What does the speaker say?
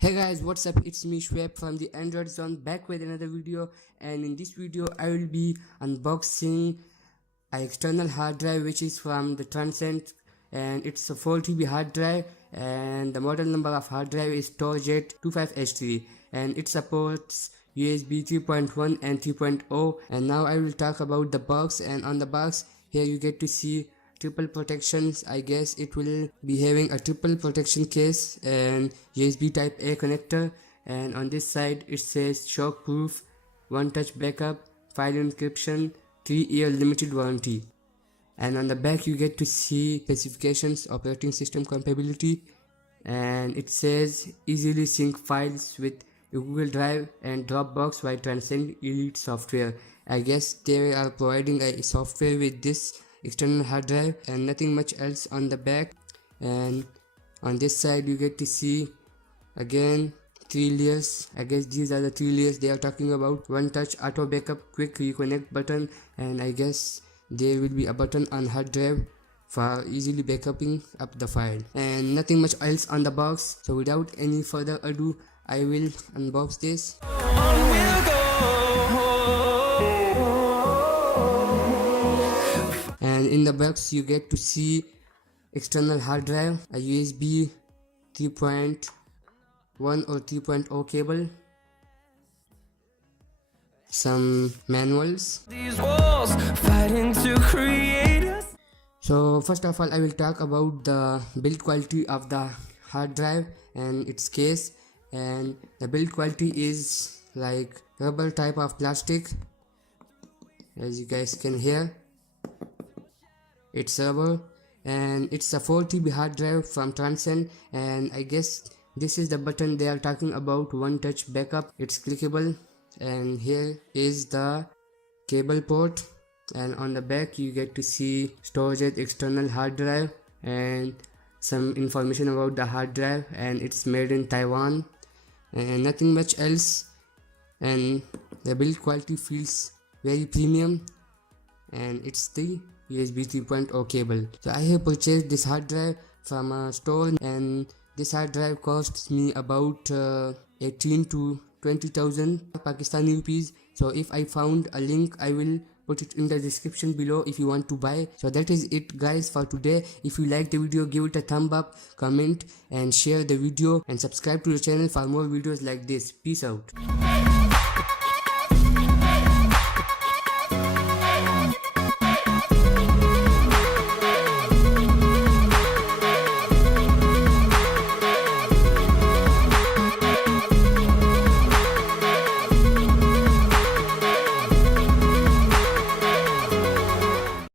Hey guys, what's up? It's me Shweb from the Android Zone, back with another video. And in this video I will be unboxing an external hard drive which is from the Transcend, and it's a 4 TB hard drive, and the model number of hard drive is StoreJet 25H3, and it supports USB 3.1 and 3.0. And now I will talk about the box. And on the box here you get to see triple protections. I guess it will be having a triple protection case and USB type A connector, and on this side it says shock proof, one touch backup, file encryption, 3-year limited warranty. And on the back you get to see specifications, operating system compatibility, and it says easily sync files with Google Drive and Dropbox by Transcend Elite software. I guess they are providing a software with this external hard drive, and nothing much else on the back. And on this side you get to see again 3 layers. I guess these are the 3 layers they are talking about. One touch auto backup, quick reconnect button, and I guess there will be a button on hard drive for easily backupping up the file, and nothing much else on the box. So without any further ado, I will unbox this. And in the box you get to see external hard drive, a USB 3.1 or 3.0 cable, some manuals. So first of all I will talk about the build quality of the hard drive and its case. And the build quality is like rubber type of plastic, as you guys can hear. It's rubber, and it's a 4 TB hard drive from Transcend, and I guess this is the button they are talking about, one touch backup. It's clickable, and here is the cable port. And on the back you get to see StoreJet external hard drive and some information about the hard drive, and it's made in Taiwan, and nothing much else. And the build quality feels very premium, and it's the USB 3.0 cable. So I have purchased this hard drive from a store, and this hard drive costs me about 18 to 20,000 Pakistani rupees. So if I found a link, I will put it in the description below if you want to buy. So that is it guys for today. If you like the video, give it a thumb up, comment and share the video, and subscribe to the channel for more videos like this. Peace out.